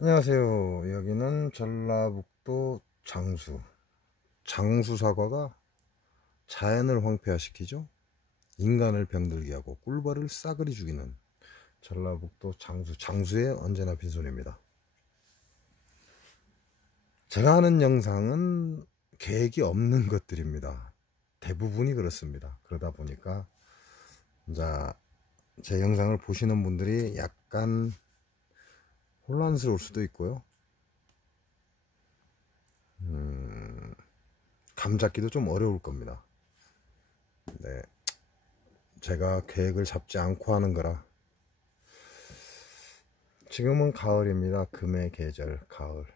안녕하세요. 여기는 전라북도 장수. 장수 사과가 자연을 황폐화시키죠. 인간을 병들게 하고 꿀벌을 싸그리 죽이는 전라북도 장수. 장수의 언제나 빈손입니다. 제가 하는 영상은 계획이 없는 것들입니다. 대부분이 그렇습니다. 그러다 보니까 이제 제 영상을 보시는 분들이 약간 혼란스러울 수도 있고요. 감 잡기도 좀 어려울 겁니다. 네, 제가 계획을 잡지 않고 하는 거라. 지금은 가을입니다. 금의 계절, 가을.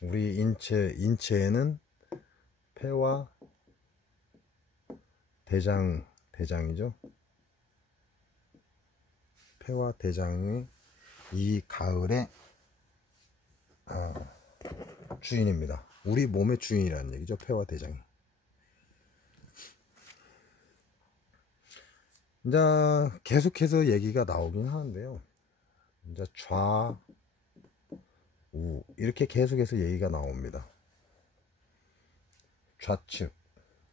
우리 인체에는 폐와 대장이죠. 폐와 대장이 이 가을의 주인입니다. 우리 몸의 주인이라는 얘기죠. 폐와 대장이. 이제 계속해서 얘기가 나오긴 하는데요. 이제 좌우 이렇게 계속해서 얘기가 나옵니다. 좌측,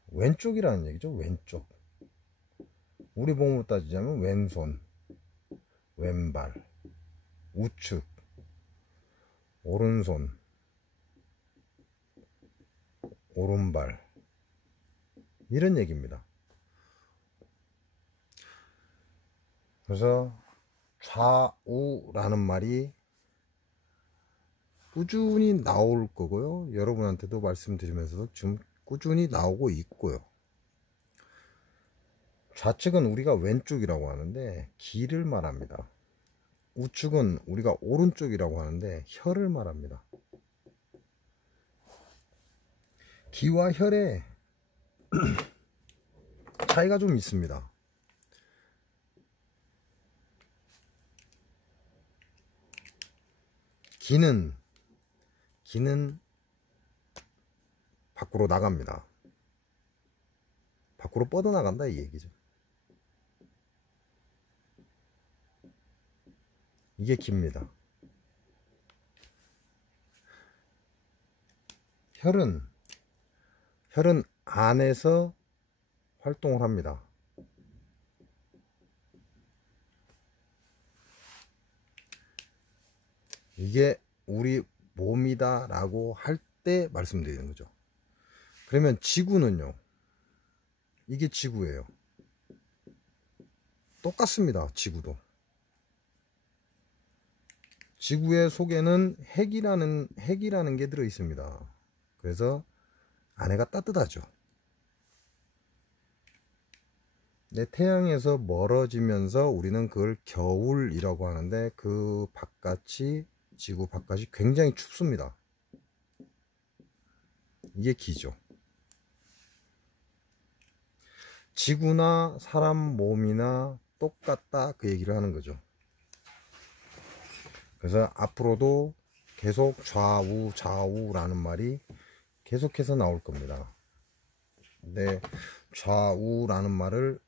왼쪽이라는 얘기죠. 왼쪽. 우리 몸으로 따지자면 왼손, 왼발, 우측, 오른손, 오른발, 이런 얘기입니다. 그래서 좌우라는 말이 꾸준히 나올 거고요. 여러분한테도 말씀드리면서도 지금 꾸준히 나오고 있고요. 좌측은 우리가 왼쪽이라고 하는데 기를 말합니다. 우측은 우리가 오른쪽이라고 하는데 혈을 말합니다. 기와 혈의 차이가 좀 있습니다. 기는 밖으로 나갑니다. 밖으로 뻗어나간다 이 얘기죠. 이게 기입니다. 혈은 안에서 활동을 합니다. 이게 우리 몸이다 라고 할 때 말씀드리는 거죠. 그러면 지구는요, 이게 지구예요. 똑같습니다. 지구도. 지구의 속에는 핵이라는 게 들어 있습니다. 그래서 안에가 따뜻하죠. 네, 태양에서 멀어지면서 우리는 그걸 겨울이라고 하는데 그 바깥이, 지구 바깥이 굉장히 춥습니다. 이게 기죠. 지구나 사람 몸이나 똑같다 그 얘기를 하는 거죠. 그래서 앞으로도 계속 좌우라는 말이 계속해서 나올 겁니다. 근데 좌우라는 말을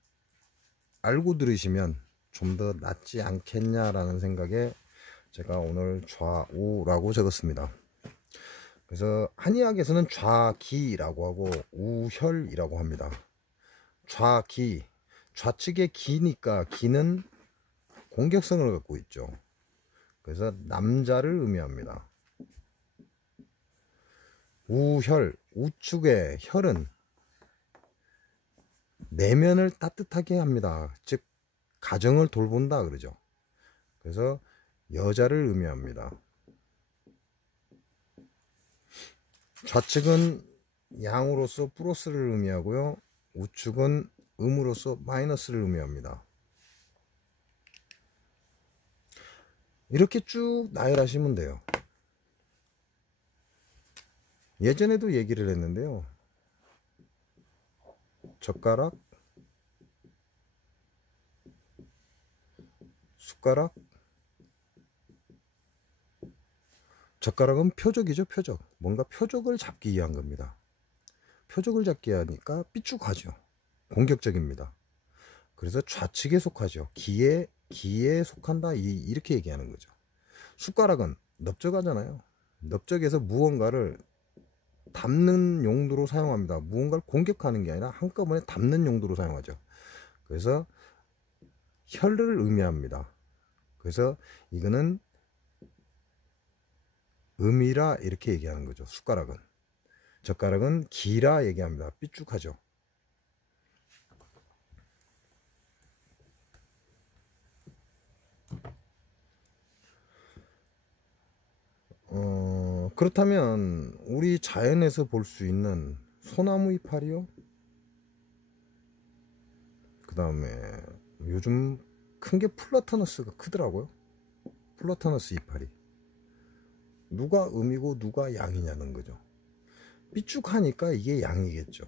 알고 들으시면 좀 더 낫지 않겠냐라는 생각에 제가 오늘 좌우라고 적었습니다. 그래서 한의학에서는 좌기라고 하고 우혈이라고 합니다. 좌기, 좌측의 기니까 기는 공격성을 갖고 있죠. 그래서 남자를 의미합니다. 우혈, 우측의 혈은 내면을 따뜻하게 합니다. 즉 가정을 돌본다 그러죠. 그래서 여자를 의미합니다. 좌측은 양으로서 플러스를 의미하고요. 우측은 음으로서 마이너스를 의미합니다. 이렇게 쭉 나열하시면 돼요. 예전에도 얘기를 했는데요. 젓가락, 숟가락, 젓가락은 표적이죠. 표적. 뭔가 표적을 잡기 위한 겁니다. 표적을 잡기 하니까 삐죽하죠. 공격적입니다. 그래서 좌측에 속하죠. 기의 기에 속한다, 이렇게 얘기하는 거죠. 숟가락은 넓적하잖아요. 넓적해서 무언가를 담는 용도로 사용합니다. 무언가를 공격하는 게 아니라 한꺼번에 담는 용도로 사용하죠. 그래서 혀를 의미합니다. 그래서 이거는 음이라 이렇게 얘기하는 거죠. 숟가락은. 젓가락은 기라 얘기합니다. 삐죽하죠. 그렇다면 우리 자연에서 볼 수 있는 소나무 이파리요, 그 다음에 요즘 큰 게 플라타너스가 크더라고요. 플라타너스 이파리. 누가 음이고 누가 양이냐는 거죠. 삐죽하니까 이게 양이겠죠.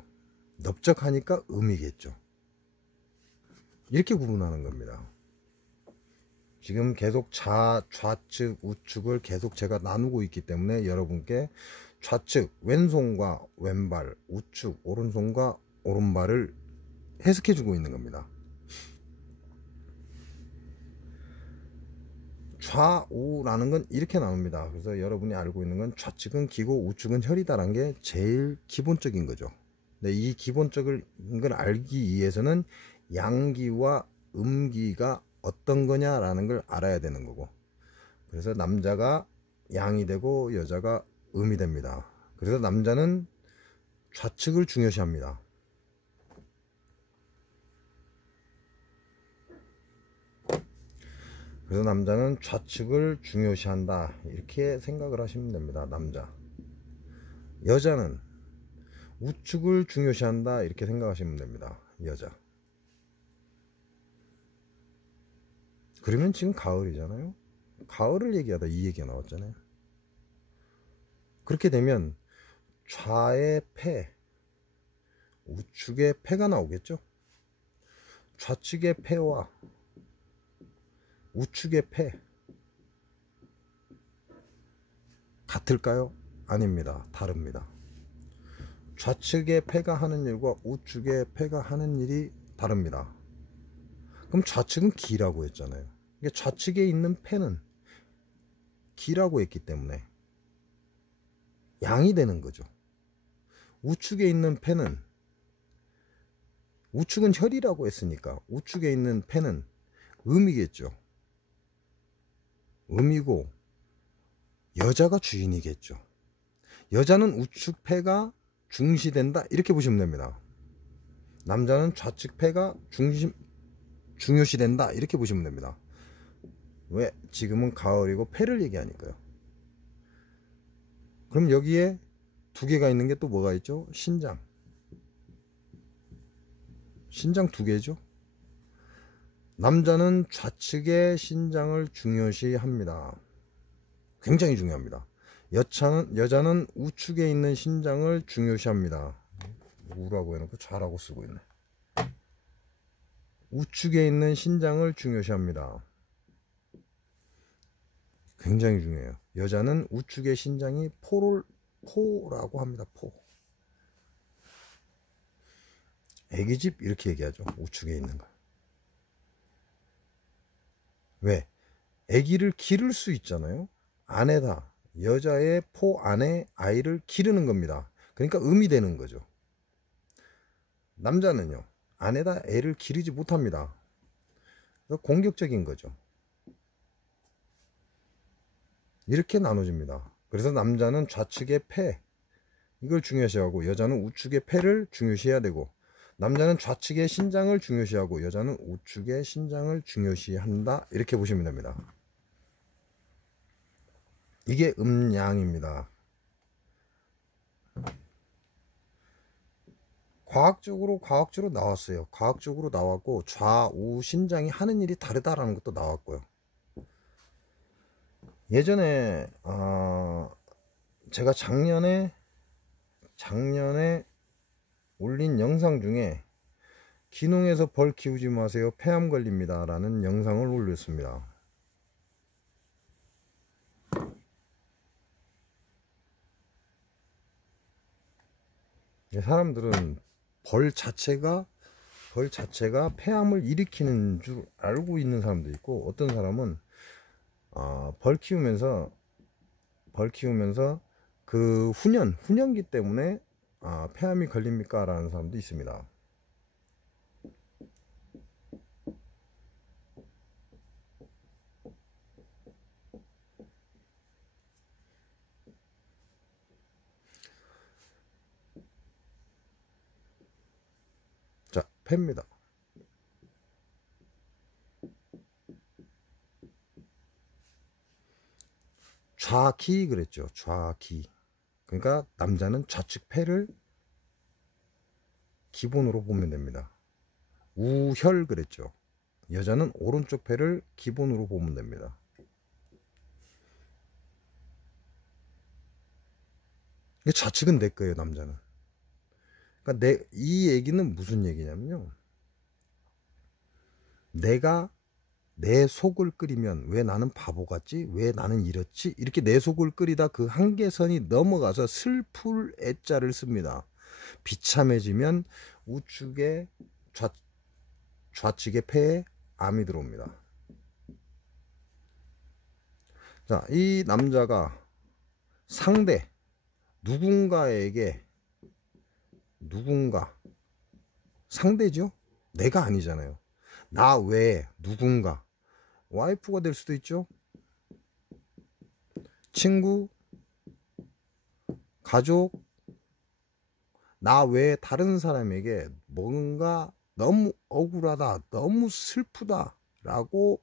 넓적하니까 음이겠죠. 이렇게 구분하는 겁니다. 지금 계속 좌측, 우측을 계속 제가 나누고 있기 때문에 여러분께 좌측, 왼손과 왼발, 우측, 오른손과 오른발을 해석해 주고 있는 겁니다. 좌우라는 건 이렇게 나옵니다. 그래서 여러분이 알고 있는 건 좌측은 기고 우측은 혈이다라는 게 제일 기본적인 거죠. 근데 이 기본적인 걸 알기 위해서는 양기와 음기가 어떤 거냐라는 걸 알아야 되는 거고, 그래서 남자가 양이 되고 여자가 음이 됩니다. 그래서 남자는 좌측을 중요시합니다. 그래서 남자는 좌측을 중요시한다, 이렇게 생각을 하시면 됩니다. 남자. 여자는 우측을 중요시한다, 이렇게 생각하시면 됩니다. 여자. 그러면 지금 가을이잖아요. 가을을 얘기하다 이 얘기가 나왔잖아요. 그렇게 되면 좌의 폐, 우측의 폐가 나오겠죠. 좌측의 폐와 우측의 폐 같을까요? 아닙니다. 다릅니다. 좌측의 폐가 하는 일과 우측의 폐가 하는 일이 다릅니다. 그럼 좌측은 기라고 했잖아요. 좌측에 있는 폐는 기라고 했기 때문에 양이 되는 거죠. 우측에 있는 폐는, 우측은 혈이라고 했으니까 우측에 있는 폐는 음이겠죠. 음이고 여자가 주인이겠죠. 여자는 우측 폐가 중시된다, 이렇게 보시면 됩니다. 남자는 좌측 폐가 중요시된다, 이렇게 보시면 됩니다. 왜? 지금은 가을이고 폐를 얘기하니까요. 그럼 여기에 두 개가 있는 게 또 뭐가 있죠? 신장. 신장 두 개죠. 남자는 좌측의 신장을 중요시합니다. 굉장히 중요합니다. 여자는 우측에 있는 신장을 중요시합니다. 우라고 해놓고 좌라고 쓰고 있네. 우측에 있는 신장을 중요시합니다. 굉장히 중요해요. 여자는 우측의 신장이 포라고 합니다. 포. 애기집 이렇게 얘기하죠. 우측에 있는 거. 왜? 애기를 기를 수 있잖아요. 안에다, 여자의 포 안에 아이를 기르는 겁니다. 그러니까 음이 되는 거죠. 남자는요, 안에다 애를 기르지 못합니다. 그래서 공격적인 거죠. 이렇게 나눠집니다. 그래서 남자는 좌측의 폐, 이걸 중요시하고 여자는 우측의 폐를 중요시해야 되고, 남자는 좌측의 신장을 중요시하고 여자는 우측의 신장을 중요시한다, 이렇게 보시면 됩니다. 이게 음양입니다. 과학적으로 나왔어요. 과학적으로 나왔고, 좌우 신장이 하는 일이 다르다라는 것도 나왔고요. 예전에 제가 작년에 올린 영상 중에 기농에서 벌 키우지 마세요, 폐암 걸립니다 라는 영상을 올렸습니다. 사람들은 벌 자체가 벌 자체가 폐암을 일으키는 줄 알고 있는 사람도 있고, 어떤 사람은 벌 키우면서 그 훈연기 때문에 폐암이 걸립니까? 라는 사람도 있습니다. 자, 폐입니다. 좌기 그랬죠. 좌기. 그러니까 남자는 좌측 폐를 기본으로 보면 됩니다. 우혈 그랬죠. 여자는 오른쪽 폐를 기본으로 보면 됩니다. 좌측은 내 거예요, 남자는. 그러니까 이 얘기는 무슨 얘기냐면요. 내가 내 속을 끓이면 왜 나는 바보 같지? 왜 나는 이렇지? 이렇게 내 속을 끓이다 그 한계선이 넘어가서 슬플 애자를 씁니다. 비참해지면 우측에 좌측의 폐에 암이 들어옵니다. 자, 이 남자가 누군가 상대죠? 내가 아니잖아요. 나 외에 누군가, 와이프가 될 수도 있죠. 친구, 가족, 나 외에 다른 사람에게 뭔가 너무 억울하다, 너무 슬프다 라고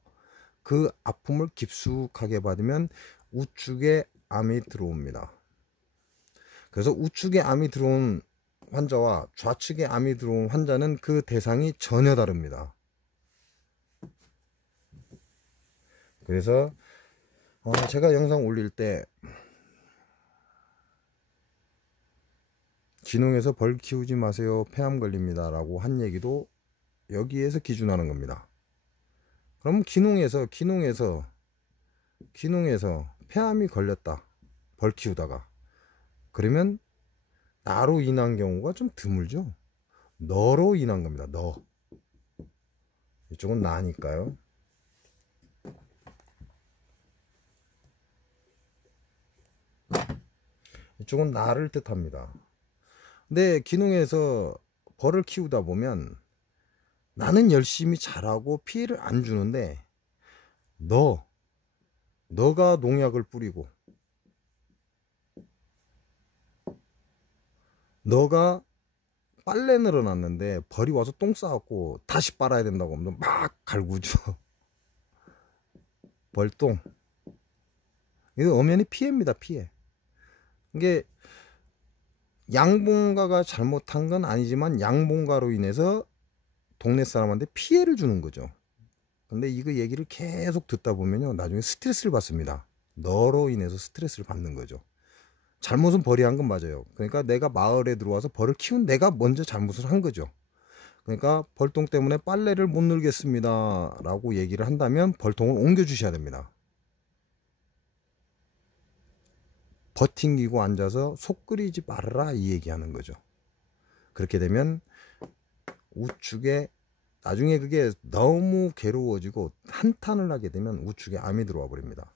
그 아픔을 깊숙하게 받으면 우측에 암이 들어옵니다. 그래서 우측에 암이 들어온 환자와 좌측에 암이 들어온 환자는 그 대상이 전혀 다릅니다. 그래서 제가 영상 올릴 때 기농에서 벌 키우지 마세요, 폐암 걸립니다 라고 한 얘기도 여기에서 기준하는 겁니다. 그럼 기농에서 폐암이 걸렸다, 벌 키우다가, 그러면 나로 인한 경우가 좀 드물죠. 너로 인한 겁니다. 너. 이쪽은 나니까요. 이쪽은 나를 뜻합니다. 근데 기농에서 벌을 키우다 보면 나는 열심히 잘하고 피해를 안 주는데 너가 농약을 뿌리고 너가 빨래 늘어났는데 벌이 와서 똥 싸갖고 다시 빨아야 된다고 하면 막 갈구죠. 벌똥. 이거 엄연히 피해입니다. 피해. 이게 양봉가가 잘못한 건 아니지만 양봉가로 인해서 동네 사람한테 피해를 주는 거죠. 근데 이거 얘기를 계속 듣다 보면요, 나중에 스트레스를 받습니다. 너로 인해서 스트레스를 받는 거죠. 잘못은 벌이 한 건 맞아요. 그러니까 내가 마을에 들어와서 벌을 키운 내가 먼저 잘못을 한 거죠. 그러니까 벌똥 때문에 빨래를 못 늘겠습니다 라고 얘기를 한다면 벌통을 옮겨 주셔야 됩니다. 버팅기고 앉아서 속 끓이지 말아라, 이 얘기하는 거죠. 그렇게 되면 우측에 나중에 그게 너무 괴로워지고 한탄을 하게 되면 우측에 암이 들어와 버립니다.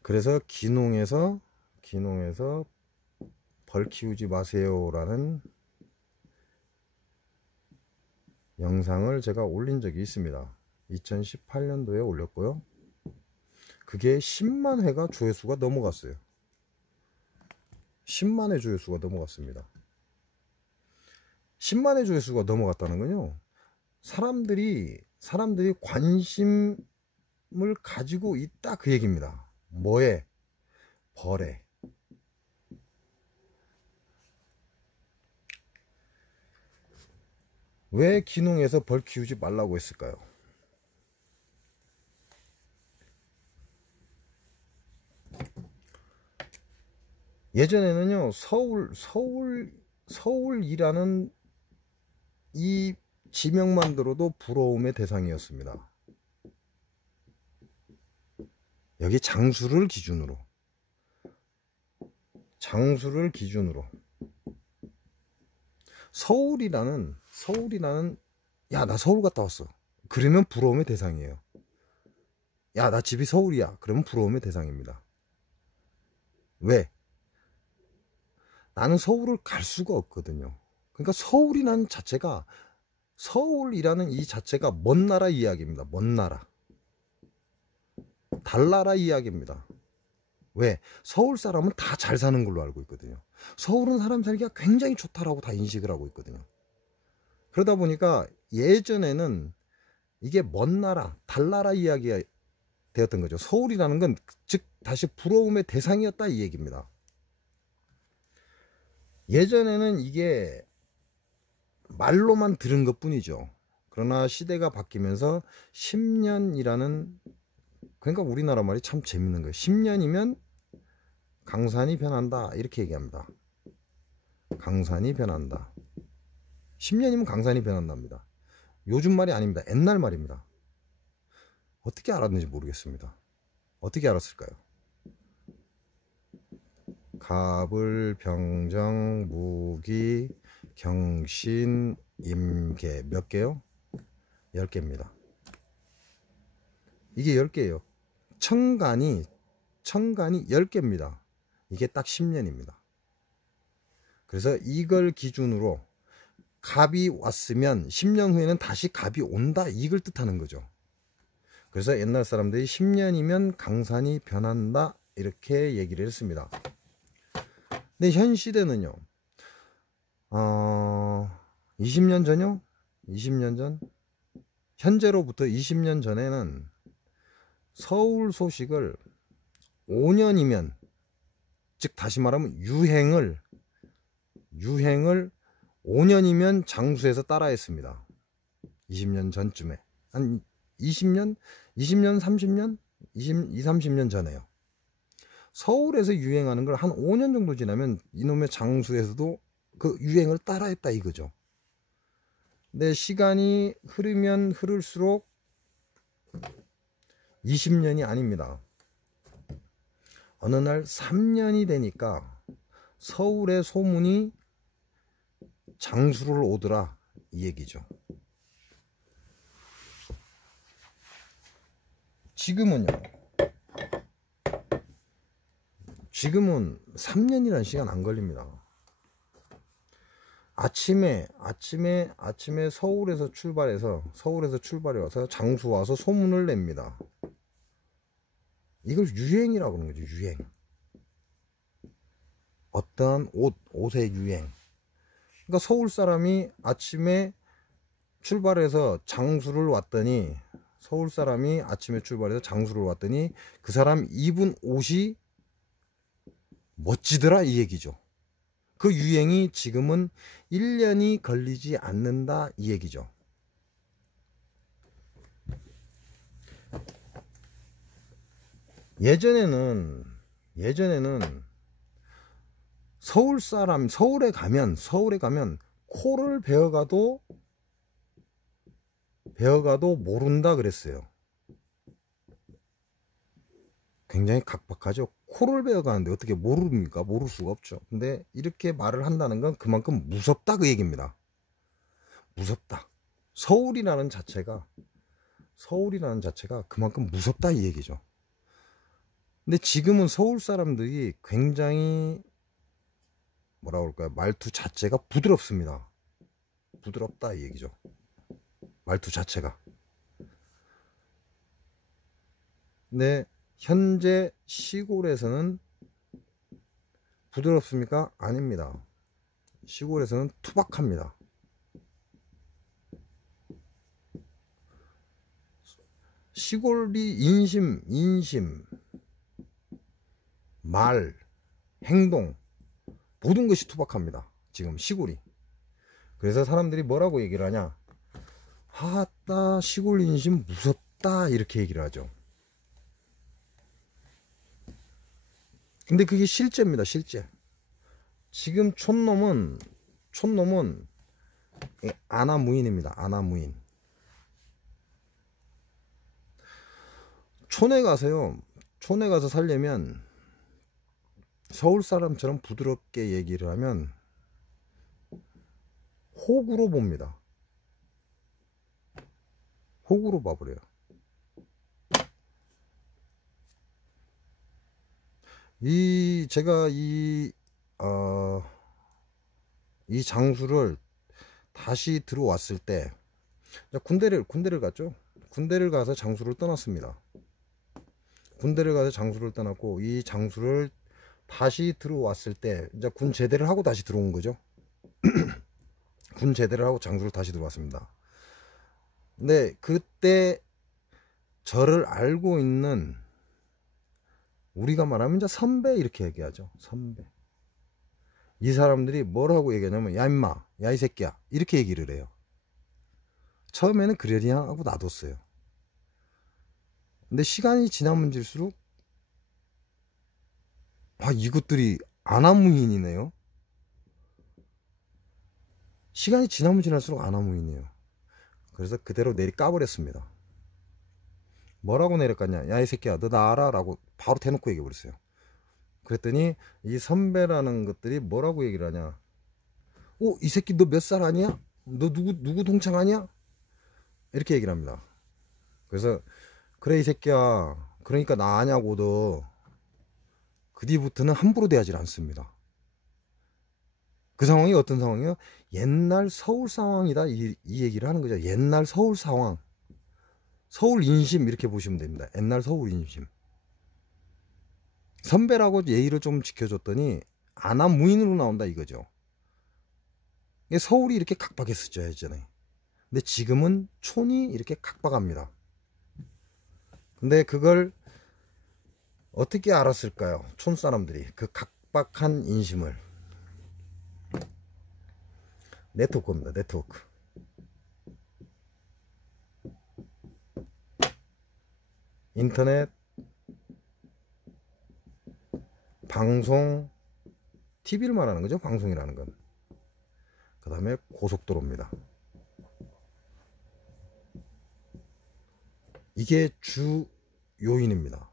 그래서 기농에서 벌 키우지 마세요 라는 영상을 제가 올린 적이 있습니다. 2018년도에 올렸고요. 그게 10만 회가 조회수가 넘어갔어요. 10만회 조회수가 넘어갔습니다. 10만회 조회수가 넘어갔다는 건요, 사람들이 관심을 가지고 있다, 그 얘기입니다. 뭐에? 벌에. 왜 기농에서 벌 키우지 말라고 했을까요? 예전에는요, 서울이라는 이 지명만 들어도 부러움의 대상이었습니다. 여기 장수를 기준으로. 서울이라는 야, 나 서울 갔다 왔어. 그러면 부러움의 대상이에요. 야, 나 집이 서울이야. 그러면 부러움의 대상입니다. 왜? 나는 서울을 갈 수가 없거든요. 그러니까 서울이라는 자체가, 서울이라는 이 자체가 먼 나라 이야기입니다. 먼 나라. 달나라 이야기입니다. 왜? 서울 사람은 다 잘 사는 걸로 알고 있거든요. 서울은 사람 살기가 굉장히 좋다라고 다 인식을 하고 있거든요. 그러다 보니까 예전에는 이게 먼 나라, 달나라 이야기가 되었던 거죠. 서울이라는 건 즉 다시 부러움의 대상이었다 이 얘기입니다. 예전에는 이게 말로만 들은 것 뿐이죠. 그러나 시대가 바뀌면서 10년이라는, 그러니까 우리나라 말이 참 재밌는 거예요. 10년이면 강산이 변한다 이렇게 얘기합니다. 강산이 변한다. 10년이면 강산이 변한답니다. 요즘 말이 아닙니다. 옛날 말입니다. 어떻게 알았는지 모르겠습니다. 어떻게 알았을까요? 갑을, 병정, 무기, 경신, 임계 몇 개요? 10개입니다. 이게 10개예요. 천간이 10개입니다. 이게 딱 10년입니다. 그래서 이걸 기준으로 갑이 왔으면 10년 후에는 다시 갑이 온다 이걸 뜻하는 거죠. 그래서 옛날 사람들이 10년이면 강산이 변한다 이렇게 얘기를 했습니다. 근데 현 시대는요, 20년 전요? 20년 전? 현재로부터 20년 전에는 서울 소식을 5년이면, 즉 다시 말하면 유행을 5년이면 장수해서 따라했습니다. 20년 전쯤에. 한 20년, 30년? 30년 전에요. 서울에서 유행하는 걸 한 5년 정도 지나면 이놈의 장수에서도 그 유행을 따라했다 이거죠. 근데 시간이 흐르면 흐를수록 20년이 아닙니다. 어느 날 3년이 되니까 서울의 소문이 장수를 오더라 이 얘기죠. 지금은 3년이라는 시간 안 걸립니다. 아침에 서울에서 출발해 와서 장수 와서 소문을 냅니다. 이걸 유행이라고 하는 거죠. 유행. 어떠한 옷의 유행. 그러니까 서울 사람이 아침에 출발해서 장수를 왔더니 그 사람 입은 옷이 멋지더라 이 얘기죠. 그 유행이 지금은 1년이 걸리지 않는다 이 얘기죠. 예전에는 서울에 가면 코를 베어가도 모른다 그랬어요. 굉장히 각박하죠. 코를 베어가는데 어떻게 모릅니까? 모를 수가 없죠. 근데 이렇게 말을 한다는 건 그만큼 무섭다 그 얘기입니다. 무섭다. 서울이라는 자체가 그만큼 무섭다 이 얘기죠. 근데 지금은 서울 사람들이 굉장히 뭐라 그럴까요? 말투 자체가 부드럽습니다. 부드럽다 이 얘기죠. 말투 자체가. 근데 현재 시골에서는 부드럽습니까? 아닙니다. 시골에서는 투박합니다. 시골이 인심, 말, 행동 모든 것이 투박합니다. 지금 시골이. 그래서 사람들이 뭐라고 얘기를 하냐? 아따 시골 인심 무섭다 이렇게 얘기를 하죠. 근데 그게 실제입니다. 실제. 지금 촌놈은 아나무인입니다. 아나무인. 촌에 가서 살려면 서울 사람처럼 부드럽게 얘기를 하면 혹으로 봅니다. 혹으로 봐버려요. 제가 이 장수를 다시 들어왔을 때, 군대를 갔죠. 군대를 가서 장수를 떠났습니다. 군대를 가서 장수를 떠났고, 이 장수를 다시 들어왔을 때, 이제 군 제대를 하고 다시 들어온 거죠. 군 제대를 하고 장수를 다시 들어왔습니다. 근데 그때 저를 알고 있는, 우리가 말하면 이제 선배 이렇게 얘기하죠. 선배. 이 사람들이 뭐라고 얘기하냐면, 야 임마, 야 이 새끼야, 이렇게 얘기를 해요. 처음에는 그러냐 하고 놔뒀어요. 근데 시간이 지나면 질수록 이것들이 아나무인이네요. 시간이 지나면 지날수록 아나무인이에요. 그래서 그대로 내리 까버렸습니다. 뭐라고 내려갔냐, 야 이 새끼야 너 나 알아? 라고 바로 대놓고 얘기해버렸어요. 그랬더니 이 선배라는 것들이 뭐라고 얘기를 하냐, 이 새끼 너 몇 살 아니야? 너 누구 동창 아니야? 이렇게 얘기를 합니다. 그래서 그래 이 새끼야, 그러니까 나 아냐고. 너 그 뒤부터는 함부로 대하지 않습니다. 그 상황이 어떤 상황이요? 옛날 서울 상황이다, 이 얘기를 하는 거죠. 옛날 서울 상황, 서울 인심 이렇게 보시면 됩니다. 옛날 서울 인심. 선배라고 예의를 좀 지켜줬더니 아나무인으로 나온다 이거죠. 서울이 이렇게 각박했었죠 예전에. 근데 지금은 촌이 이렇게 각박합니다. 근데 그걸 어떻게 알았을까요? 촌 사람들이 그 각박한 인심을. 네트워크입니다. 네트워크. 인터넷, 방송, TV를 말하는 거죠. 방송이라는 건. 그 다음에 고속도로입니다. 이게 주 요인입니다.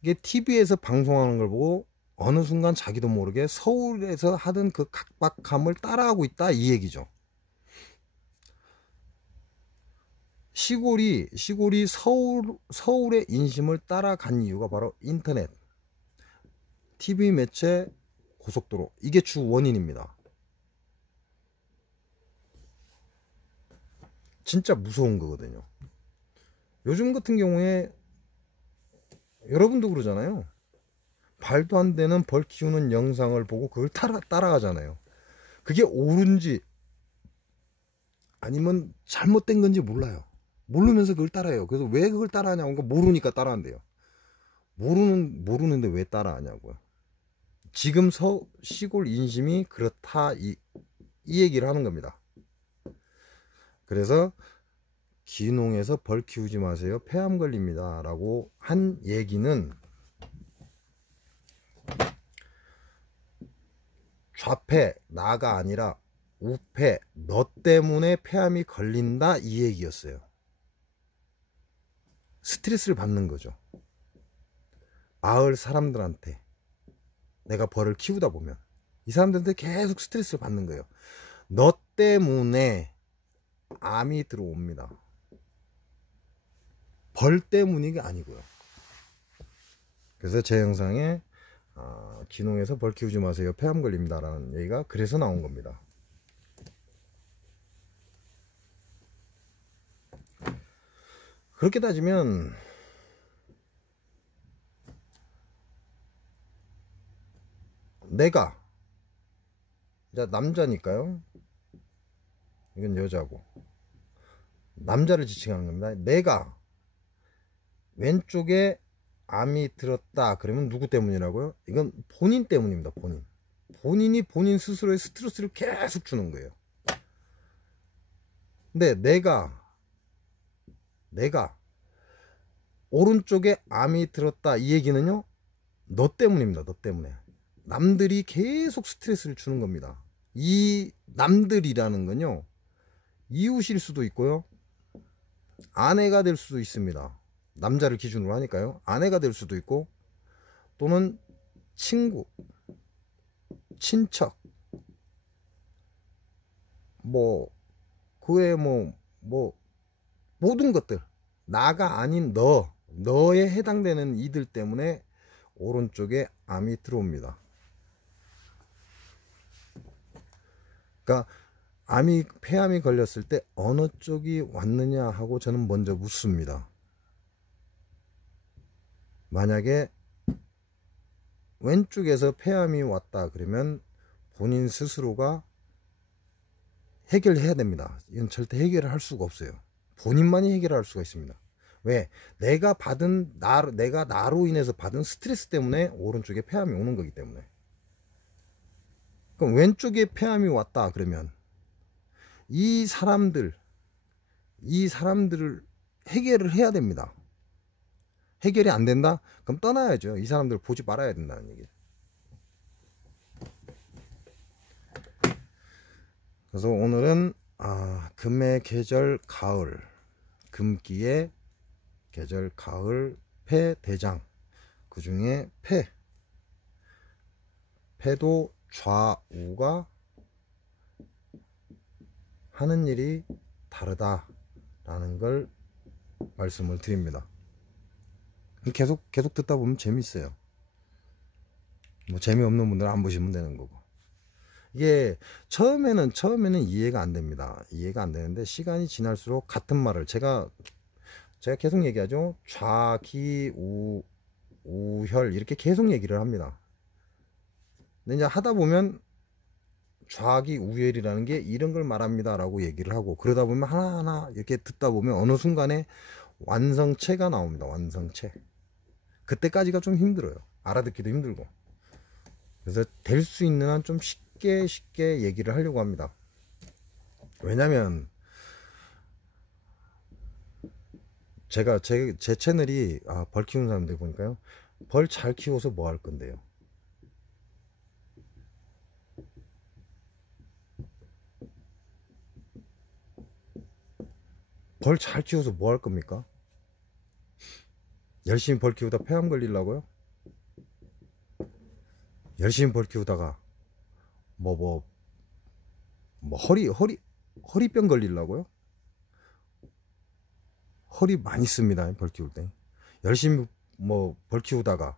이게 TV에서 방송하는 걸 보고 어느 순간 자기도 모르게 서울에서 하던 그 각박함을 따라하고 있다 이 얘기죠. 시골이 서울의 인심을 따라간 이유가 바로 인터넷, TV 매체, 고속도로, 이게 주 원인입니다. 진짜 무서운 거거든요. 요즘 같은 경우에 여러분도 그러잖아요. 말도 안 되는 벌 키우는 영상을 보고 그걸 따라가잖아요. 그게 옳은지 아니면 잘못된 건지 몰라요. 모르면서 그걸 따라해요. 그래서 왜 그걸 따라하냐고. 모르니까 따라한대요. 모르는데 왜 따라하냐고요. 지금 시골 인심이 그렇다 이 얘기를 하는 겁니다. 그래서 기농에서 벌 키우지 마세요. 폐암 걸립니다. 라고 한 얘기는 좌패 나가 아니라 우패 너 때문에 폐암이 걸린다 이 얘기였어요. 스트레스를 받는 거죠. 마을 사람들한테 내가 벌을 키우다 보면 이 사람들한테 계속 스트레스를 받는 거예요. 너 때문에 암이 들어옵니다. 벌 때문이 아니고요. 그래서 제 영상에 기농에서 벌 키우지 마세요. 폐암 걸립니다. 라는 얘기가 그래서 나온 겁니다. 그렇게 따지면 내가 이제 남자니까요. 이건 여자고 남자를 지칭하는 겁니다. 내가 왼쪽에 암이 들었다 그러면 누구 때문이라고요? 이건 본인 때문입니다. 본인이 본인 스스로의 스트레스를 계속 주는 거예요. 근데 내가 오른쪽에 암이 들었다 이 얘기는요, 너 때문입니다. 너 때문에. 남들이 계속 스트레스를 주는 겁니다. 이 남들이라는 건요, 이웃일 수도 있고요, 아내가 될 수도 있습니다. 남자를 기준으로 하니까요. 아내가 될 수도 있고, 또는 친구, 친척, 뭐 그 외에 뭐 모든 것들, 나가 아닌 너에 해당되는 이들 때문에 오른쪽에 암이 들어옵니다. 그러니까 폐암이 걸렸을 때 어느 쪽이 왔느냐 하고 저는 먼저 묻습니다. 만약에 왼쪽에서 폐암이 왔다 그러면 본인 스스로가 해결해야 됩니다. 이건 절대 해결을 할 수가 없어요. 본인만이 해결할 수가 있습니다. 왜? 내가 나로 인해서 받은 스트레스 때문에 오른쪽에 폐암이 오는 거기 때문에. 그럼 왼쪽에 폐암이 왔다 그러면 이 사람들을 해결을 해야 됩니다. 해결이 안 된다? 그럼 떠나야죠. 이 사람들 보지 말아야 된다는 얘기죠. 그래서 오늘은 금의 계절 가을, 금기의 계절 가을 폐 대장, 그 중에 폐도 좌우가 하는 일이 다르다라는 걸 말씀을 드립니다. 계속 듣다 보면 재밌어요. 뭐 재미없는 분들은 안 보시면 되는 거고. 이게 처음에는 이해가 안 됩니다. 이해가 안 되는데 시간이 지날수록 같은 말을 제가 계속 얘기하죠. 좌기우혈 이렇게 계속 얘기를 합니다. 근데 이제 하다 보면 좌기우혈이라는 게 이런 걸 말합니다 라고 얘기를 하고, 그러다 보면 하나하나 이렇게 듣다 보면 어느 순간에 완성체가 나옵니다. 완성체. 그때까지가 좀 힘들어요. 알아듣기도 힘들고. 그래서 될 수 있는 한 좀 쉽게 얘기를 하려고 합니다. 왜냐면 제가 제 채널이 벌 키우는 사람들 보니까요, 벌 잘 키워서 뭐 할 건데요? 벌 잘 키워서 뭐 할 겁니까? 열심히 벌 키우다 폐암 걸리려고요? 열심히 벌 키우다가 허리병 걸리려고요? 허리 많이 씁니다. 벌 키울 때. 열심히 벌 키우다가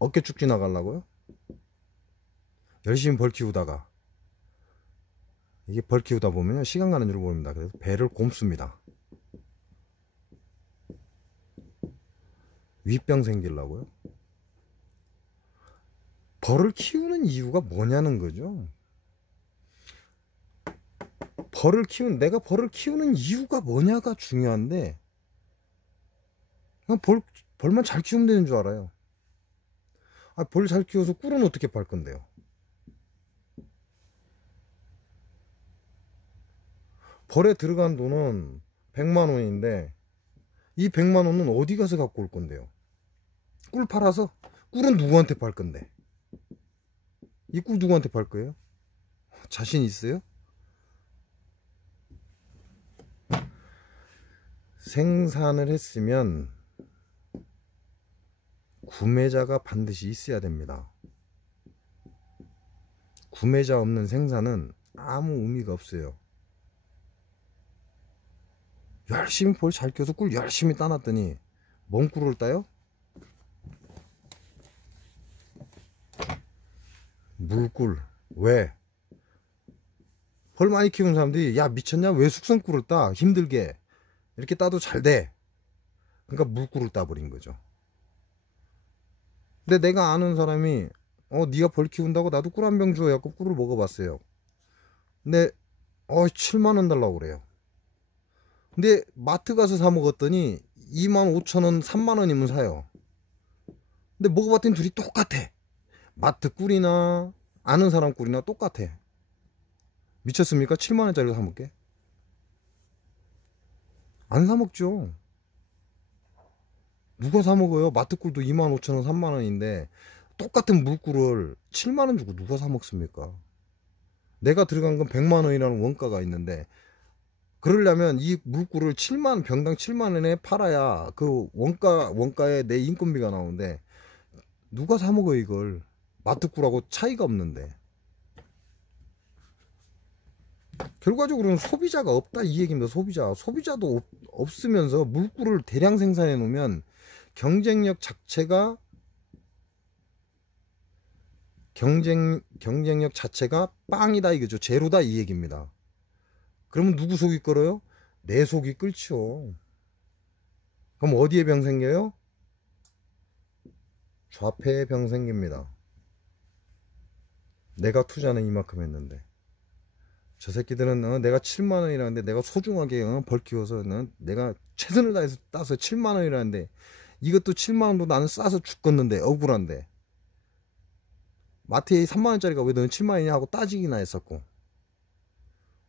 어깨 쭉 지나가려고요? 열심히 벌 키우다가 이게 벌 키우다 보면 시간 가는 줄 모릅니다. 그래서 배를 곪습니다. 위병 생기려고요? 벌을 키우는 이유가 뭐냐는 거죠. 내가 벌을 키우는 이유가 뭐냐가 중요한데, 그냥 벌만 잘 키우면 되는 줄 알아요. 벌 잘 키워서 꿀은 어떻게 팔 건데요? 벌에 들어간 돈은 100만 원인데 이 100만 원은 어디 가서 갖고 올 건데요? 꿀 팔아서? 꿀은 누구한테 팔 건데? 이 꿀 누구한테 팔 거예요? 자신 있어요? 생산을 했으면 구매자가 반드시 있어야 됩니다. 구매자 없는 생산은 아무 의미가 없어요. 열심히 벌 잘 키워서 꿀 열심히 따놨더니 뭔 꿀을 따요? 물꿀. 왜? 벌 많이 키우는 사람들이 야 미쳤냐? 왜 숙성꿀을 따? 힘들게 이렇게 따도 잘 돼. 그러니까 물꿀을 따버린 거죠. 근데 내가 아는 사람이 네가 벌 키운다고 나도 꿀 한 병 줘. 갖고 꿀을 먹어봤어요. 근데 7만 원 달라고 그래요. 근데 마트 가서 사 먹었더니 25,000원 3만 원이면 사요. 근데 먹어봤더니 둘이 똑같아. 마트 꿀이나 아는 사람 꿀이나 똑같아. 미쳤습니까? 7만 원짜리 사 먹게? 안 사 먹죠. 누가 사 먹어요? 마트 꿀도 25,000원 3만 원인데 똑같은 물꿀을 7만 원 주고 누가 사 먹습니까? 내가 들어간 건 100만 원이라는 원가가 있는데, 그러려면 이 물꿀을 병당 7만 원에 팔아야 그 원가에 내 인건비가 나오는데 누가 사 먹어 이걸? 마트 꿀하고 차이가 없는데. 결과적으로는 소비자가 없다 이 얘기입니다. 소비자도 없으면서 물구를 대량 생산해 놓으면 경쟁력 자체가 경쟁력 자체가 빵이다 이거죠. 제로다 이 얘기입니다. 그러면 누구 속이 끓어요? 내 속이 끓죠. 그럼 어디에 병 생겨요? 좌폐에 병 생깁니다. 내가 투자는 이만큼 했는데 저 새끼들은 내가 7만원이라는데 내가 소중하게 벌 키워서 내가 최선을 다해서 따서 7만원이라는데 이것도 7만원도 나는 싸서 죽겠는데 억울한데 마트에 3만원짜리가 왜 너는 7만원이냐 하고 따지기나 했었고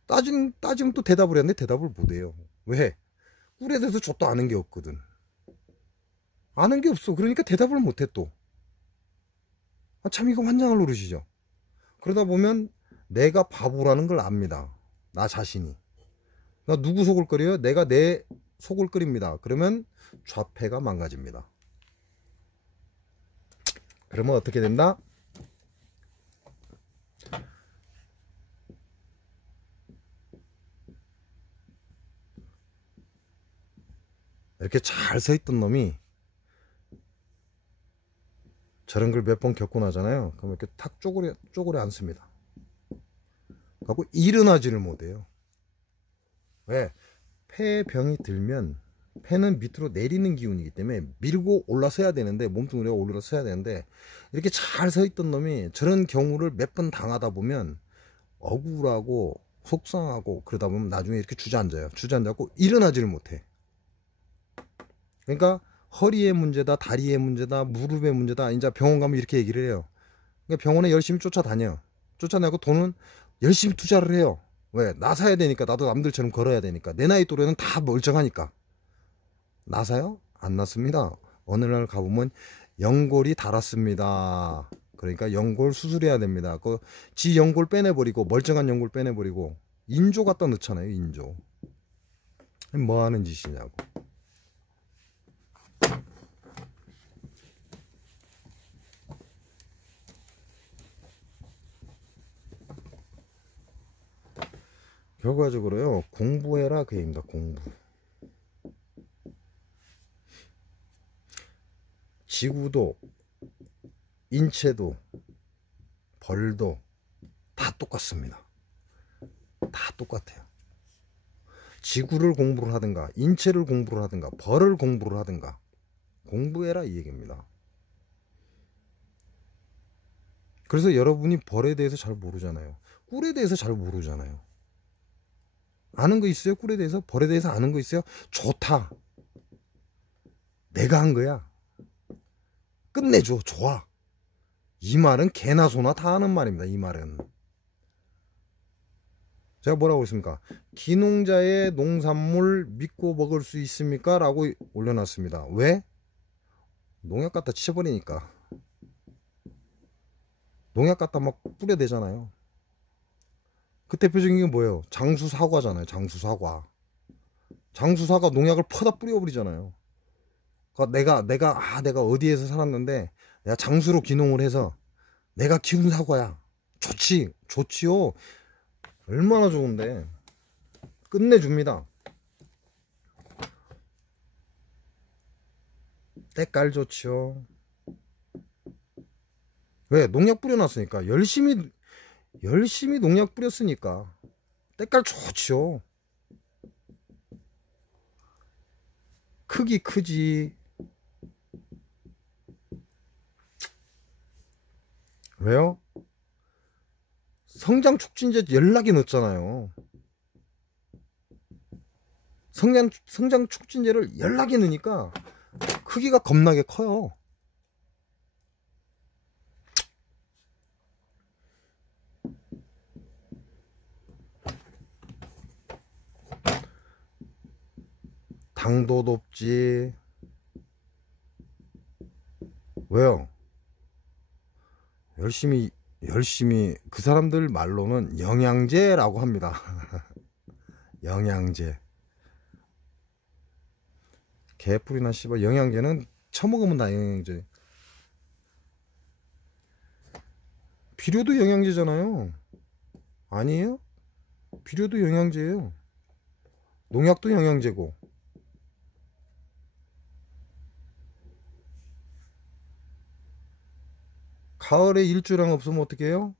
따지면 또 대답을 했는데 대답을 못해요. 왜? 꿀에 대해서 저도 아는 게 없거든. 아는 게 없어. 그러니까 대답을 못해 또. 참 이거 환장할 노릇이죠. 그러다 보면 내가 바보라는 걸 압니다. 나 자신이. 나 누구 속을 끓여요? 내가 내 속을 끓입니다. 그러면 좌폐가 망가집니다. 그러면 어떻게 된다? 이렇게 잘 서 있던 놈이 저런 걸 몇 번 겪고 나잖아요. 그럼 이렇게 탁 쪼그려 앉습니다. 하고 일어나지를 못해요. 왜? 폐에 병이 들면 폐는 밑으로 내리는 기운이기 때문에 밀고 올라서야 되는데 몸뚱이가 올라서야 되는데 이렇게 잘 서 있던 놈이 저런 경우를 몇 번 당하다 보면 억울하고 속상하고 그러다 보면 나중에 이렇게 주저앉아요. 주저앉고 일어나지를 못해. 그러니까 허리의 문제다, 다리의 문제다, 무릎의 문제다. 이제 병원 가면 이렇게 얘기를 해요. 그러니까 병원에 열심히 쫓아내고 돈은 열심히 투자를 해요. 왜? 나 사야 되니까. 나도 남들처럼 걸어야 되니까. 내 나이 또래는 다 멀쩡하니까. 나사요? 안 났습니다. 어느 날 가보면 연골이 닳았습니다. 그러니까 연골 수술해야 됩니다. 지 연골 빼내버리고 멀쩡한 연골 빼내버리고 인조 갖다 넣잖아요. 인조. 뭐 하는 짓이냐고. 결과적으로요, 공부해라 그 얘기입니다. 공부. 지구도 인체도 벌도 다 똑같습니다. 다 똑같아요. 지구를 공부를 하든가 인체를 공부를 하든가 벌을 공부를 하든가 공부해라 이 얘기입니다. 그래서 여러분이 벌에 대해서 잘 모르잖아요. 꿀에 대해서 잘 모르잖아요. 아는 거 있어요? 꿀에 대해서? 벌에 대해서 아는 거 있어요? 좋다. 내가 한 거야. 끝내줘. 좋아. 이 말은 개나 소나 다 하는 말입니다. 이 말은. 제가 뭐라고 했습니까? 기농자의 농산물 믿고 먹을 수 있습니까? 라고 올려놨습니다. 왜? 농약 갖다 치워버리니까. 농약 갖다 막 뿌려대잖아요. 그 대표적인 게 뭐예요? 장수사과잖아요. 장수사과. 장수사과 농약을 퍼다 뿌려버리잖아요. 그러니까 내가 어디에서 살았는데 내가 장수로 기농을 해서 내가 키운 사과야. 좋지요. 얼마나 좋은데. 끝내줍니다. 때깔 좋지요. 왜? 농약 뿌려놨으니까. 열심히 농약 뿌렸으니까 때깔 좋지요. 크기 크지. 왜요? 성장 촉진제 연락이 넣었잖아요. 성장 촉진제를 연락이 넣으니까 크기가 겁나게 커요. 당도 높지. 왜요? 열심히 그 사람들 말로는 영양제라고 합니다. 영양제. 개뿔이나 씨발 영양제는 처먹으면 다 영양제. 비료도 영양제잖아요. 아니에요? 비료도 영양제예요. 농약도 영양제고. 가을에 일조량 없으면 어떻게 해요?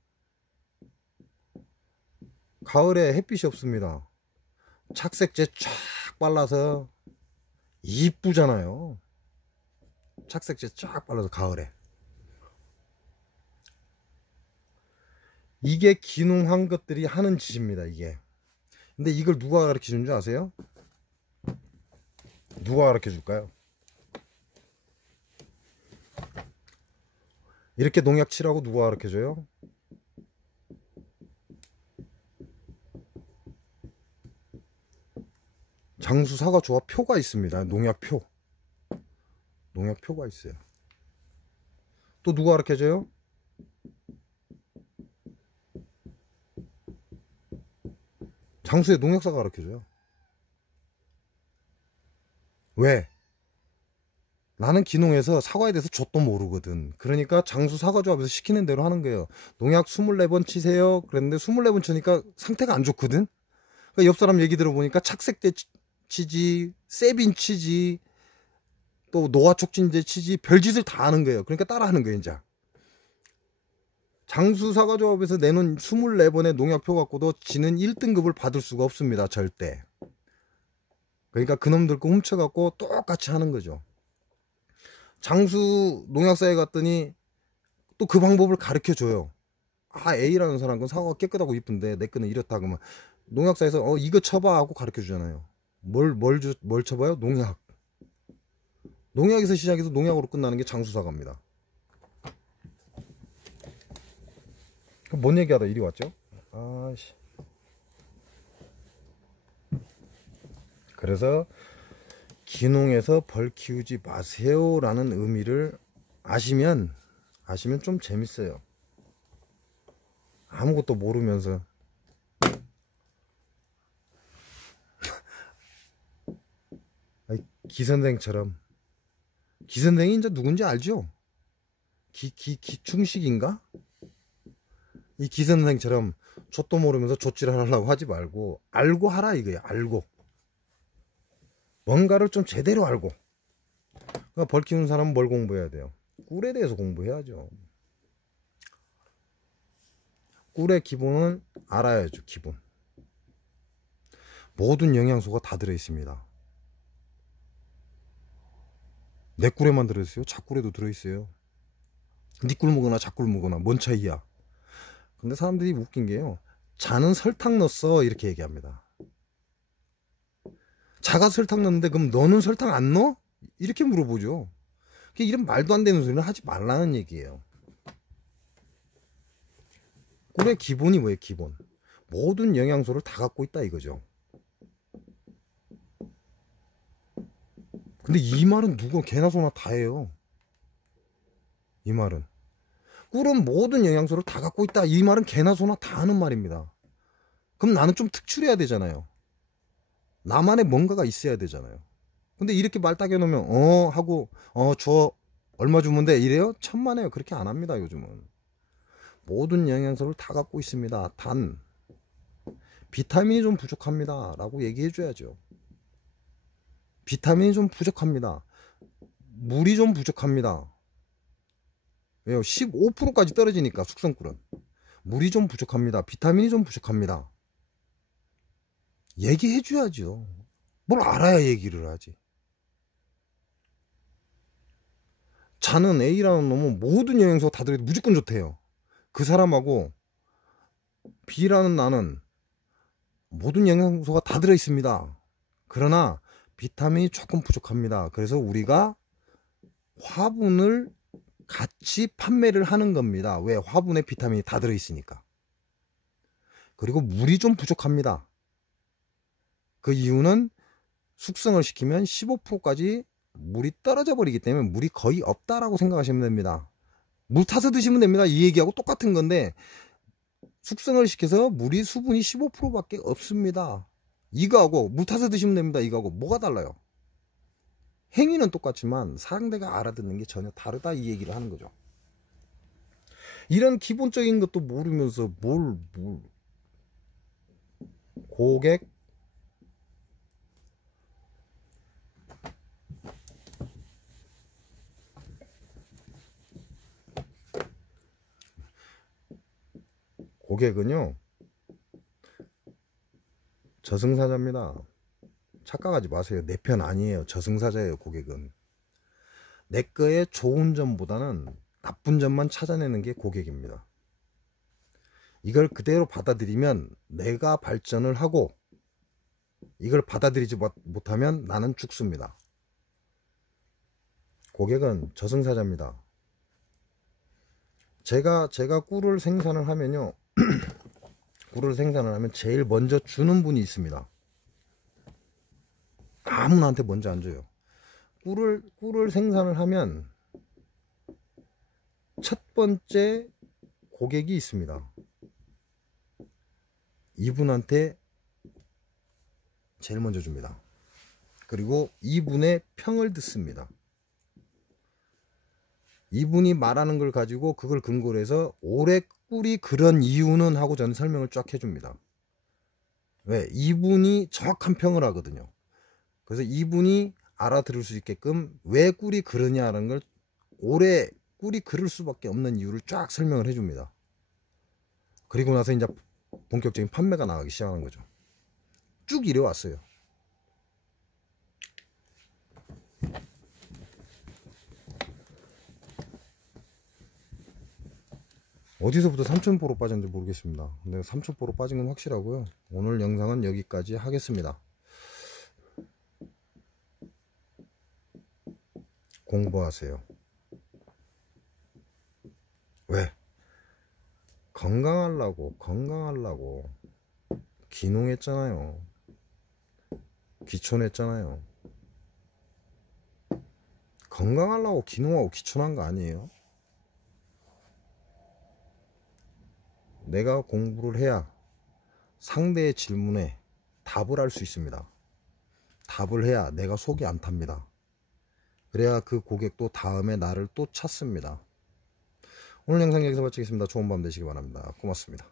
가을에 햇빛이 없습니다. 착색제 쫙 발라서 이쁘잖아요. 착색제 쫙 발라서 가을에. 이게 기농한 것들이 하는 짓입니다. 이게. 근데 이걸 누가 가르쳐 주는 줄 아세요? 누가 가르쳐 줄까요? 이렇게 농약 치라고 누가 가르쳐 줘요? 장수사과조합 표가 있습니다. 농약표. 농약표가 있어요. 또 누가 가르쳐 줘요? 장수의 농약사가 가르쳐 줘요. 왜? 나는 기농에서 사과에 대해서 좆도 모르거든. 그러니까 장수 사과조합에서 시키는 대로 하는 거예요. 농약 24번 치세요. 그랬는데 24번 치니까 상태가 안 좋거든. 그러니까 옆 사람 얘기 들어보니까 착색제 치지, 세빈 치지, 또 노화촉진제 치지, 별짓을 다 하는 거예요. 그러니까 따라하는 거예요, 이제. 장수 사과조합에서 내놓은 24번의 농약표 갖고도 지는 1등급을 받을 수가 없습니다, 절대. 그러니까 그놈들 거 훔쳐갖고 똑같이 하는 거죠. 장수 농약사에 갔더니 또 그 방법을 가르쳐 줘요. 아, A라는 사람 건 사과가 깨끗하고 이쁜데 내 거는 이렇다 그러면 농약사에서 이거 쳐봐 하고 가르쳐 주잖아요. 뭘 쳐봐요? 농약. 농약에서 시작해서 농약으로 끝나는 게 장수사과입니다. 뭔 얘기하다 이리 왔죠? 아씨. 그래서 기농에서 벌 키우지 마세요 라는 의미를 아시면 좀 재밌어요. 아무것도 모르면서 기선생처럼. 기선생이 이제 누군지 알죠? 기충식인가? 이 기선생처럼 좆도 모르면서 좆질 하려고 하지 말고 알고 하라 이거야. 알고 뭔가를 좀 제대로 알고. 그러니까 벌 키우는 사람은 뭘 공부해야 돼요? 꿀에 대해서 공부해야죠. 꿀의 기본은 알아야죠. 기본. 모든 영양소가 다 들어있습니다. 내 꿀에만 들어있어요? 작꿀에도 들어있어요. 니 꿀 먹거나 작꿀 먹거나 뭔 차이야? 근데 사람들이 웃긴 게요, 자는 설탕 넣었어 이렇게 얘기합니다. 자가 설탕 넣는데 그럼 너는 설탕 안 넣어? 이렇게 물어보죠. 이런 말도 안 되는 소리는 하지 말라는 얘기예요. 꿀의 기본이 뭐예요? 기본. 모든 영양소를 다 갖고 있다 이거죠. 근데 이 말은 누가 개나 소나 다 해요. 이 말은. 꿀은 모든 영양소를 다 갖고 있다. 이 말은 개나 소나 다 하는 말입니다. 그럼 나는 좀 특출해야 되잖아요. 나만의 뭔가가 있어야 되잖아요. 근데 이렇게 말 따겨 놓으면 하고 줘 얼마 주면 돼 이래요? 천만에요. 그렇게 안 합니다. 요즘은. 모든 영양소를 다 갖고 있습니다. 단 비타민이 좀 부족합니다 라고 얘기해 줘야죠. 비타민이 좀 부족합니다. 물이 좀 부족합니다. 왜요? 15%까지 떨어지니까 숙성꿀은. 물이 좀 부족합니다. 비타민이 좀 부족합니다. 얘기해 줘야죠. 뭘 알아야 얘기를 하지. 자는 A라는 놈은 모든 영양소가 다 들어도 무조건 좋대요. 그 사람하고 B라는 나는 모든 영양소가 다 들어있습니다. 그러나 비타민이 조금 부족합니다. 그래서 우리가 화분을 같이 판매를 하는 겁니다. 왜? 화분에 비타민이 다 들어있으니까. 그리고 물이 좀 부족합니다. 그 이유는 숙성을 시키면 15%까지 물이 떨어져 버리기 때문에 물이 거의 없다라고 생각하시면 됩니다. 물 타서 드시면 됩니다. 이 얘기하고 똑같은 건데 숙성을 시켜서 물이 수분이 15%밖에 없습니다. 이거하고 물 타서 드시면 됩니다. 이거하고 뭐가 달라요? 행위는 똑같지만 상대가 알아듣는 게 전혀 다르다 이 얘기를 하는 거죠. 이런 기본적인 것도 모르면서 뭘 고객 고객은요 저승사자입니다. 착각하지 마세요. 내 편 아니에요. 저승사자예요. 고객은 내 거의 좋은 점보다는 나쁜 점만 찾아내는 게 고객입니다. 이걸 그대로 받아들이면 내가 발전을 하고, 이걸 받아들이지 못하면 나는 죽습니다. 고객은 저승사자입니다. 제가 꿀을 생산을 하면요 꿀을 생산을 하면 제일 먼저 주는 분이 있습니다. 아무나한테 먼저 안 줘요. 꿀을 생산을 하면 첫 번째 고객이 있습니다. 이분한테 제일 먼저 줍니다. 그리고 이분의 평을 듣습니다. 이분이 말하는 걸 가지고 그걸 근거로 해서 올해 꿀이 그런 이유는 하고 저는 설명을 쫙 해줍니다. 왜? 이분이 정확한 평을 하거든요. 그래서 이분이 알아들을 수 있게끔 왜 꿀이 그러냐라는 걸, 올해 꿀이 그럴 수밖에 없는 이유를 쫙 설명을 해줍니다. 그리고 나서 이제 본격적인 판매가 나가기 시작하는 거죠. 쭉 이래 왔어요. 어디서부터 3,000%로 빠졌는지 모르겠습니다. 근데 3,000%로 빠진 건 확실하고요. 오늘 영상은 여기까지 하겠습니다. 공부하세요. 왜? 건강하려고 기농했잖아요. 귀촌했잖아요. 건강하려고 기농하고 귀촌한 거 아니에요? 내가 공부를 해야 상대의 질문에 답을 할 수 있습니다. 답을 해야 내가 속이 안 탑니다. 그래야 그 고객도 다음에 나를 또 찾습니다. 오늘 영상 여기서 마치겠습니다. 좋은 밤 되시기 바랍니다. 고맙습니다.